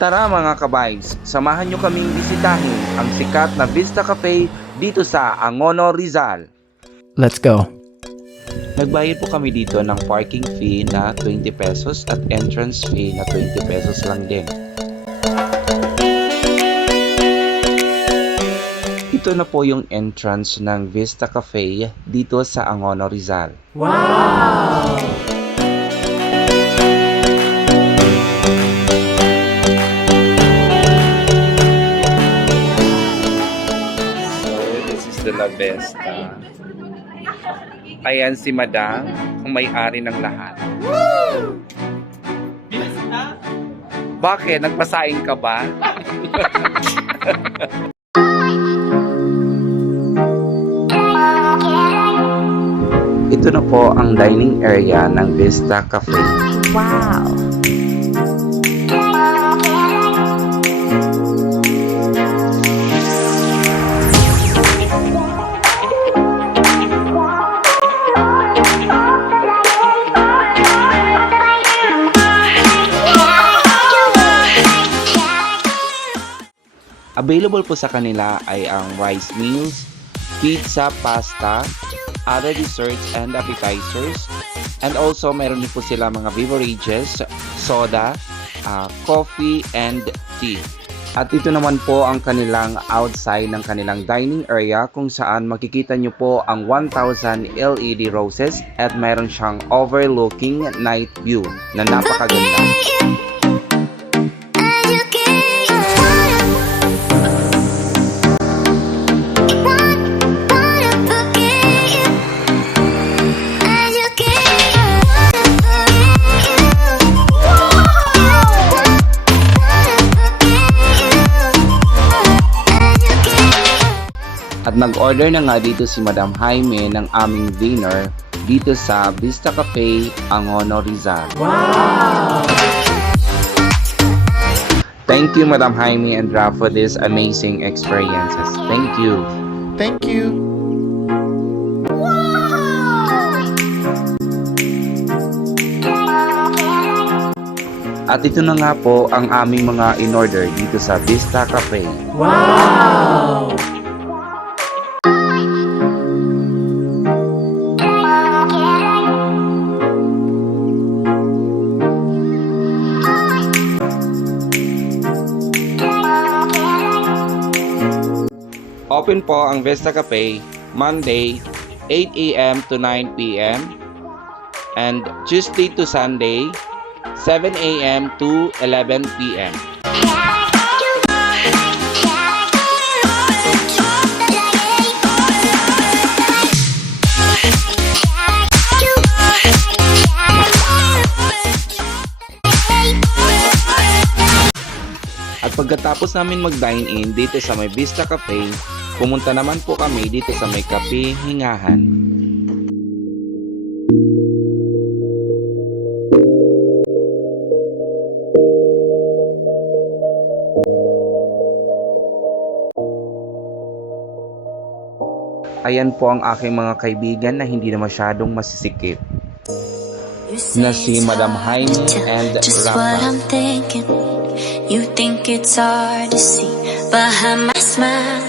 Tara mga kabays, samahan nyo kaming bisitahin ang sikat na Vista Cafe dito sa Angono, Rizal. Let's go. Nagbayad po kami dito ng parking fee na 20 pesos at entrance fee na 20 pesos lang din. Ito na po yung entrance ng Vista Cafe dito sa Angono, Rizal. Wow! This is the La Vesta. Ayan si Madam, ang may-ari ng lahat. Bakit? Nagpasaing ka ba? Ito na po ang dining area ng Vista Cafe. Wow! Available po sa kanila ay ang rice meals, pizza, pasta, other desserts and appetizers. And also meron din po sila mga beverages, soda, coffee and tea. At ito naman po ang kanilang outside ng kanilang dining area kung saan makikita nyo po ang 1,000 LED roses at meron siyang overlooking night view na napakaganda. At nag-order na nga dito si Madam Jaime ng aming dinner dito sa Vista Cafe, Angono, Rizal. Wow! Thank you Madam Jaime and Raf for these amazing experiences. Thank you. Thank you. At ito na nga po ang aming mga in-order dito sa Vista Cafe. Wow! Open po ang Vista Cafe Monday 8 a.m. to 9 p.m. and Tuesday to Sunday 7 a.m. to 11 p.m. At pagkatapos namin mag-dine in dito sa may Vista Cafe, pumunta naman po kami dito sa may Kape Hingahan. Ayan po ang aking mga kaibigan na hindi na masyadong masisikip, na si Madam Jaime and Rafa. You think it's hard to see behind my smile.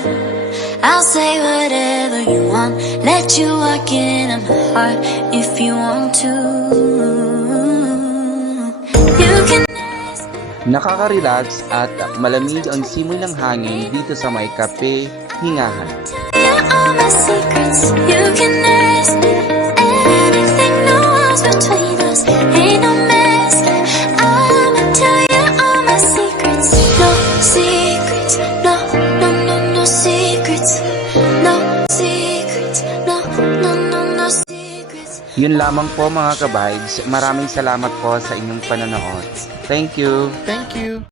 I'll say whatever you want, let you walk in my heart if you want to. You can. Nakaka-relax at malamig ang simoy ng hangin dito sa may Kape Hingahan. All my secrets, you can ask anything, no walls between us, ain't no mask. I'ma tell you all my secrets, no secrets, no, no, no, no secrets, no secrets, no, no, no, no secrets. Yun lamang po mga ka-vibes. Maraming salamat po sa inyong panonood. Thank you! Thank you.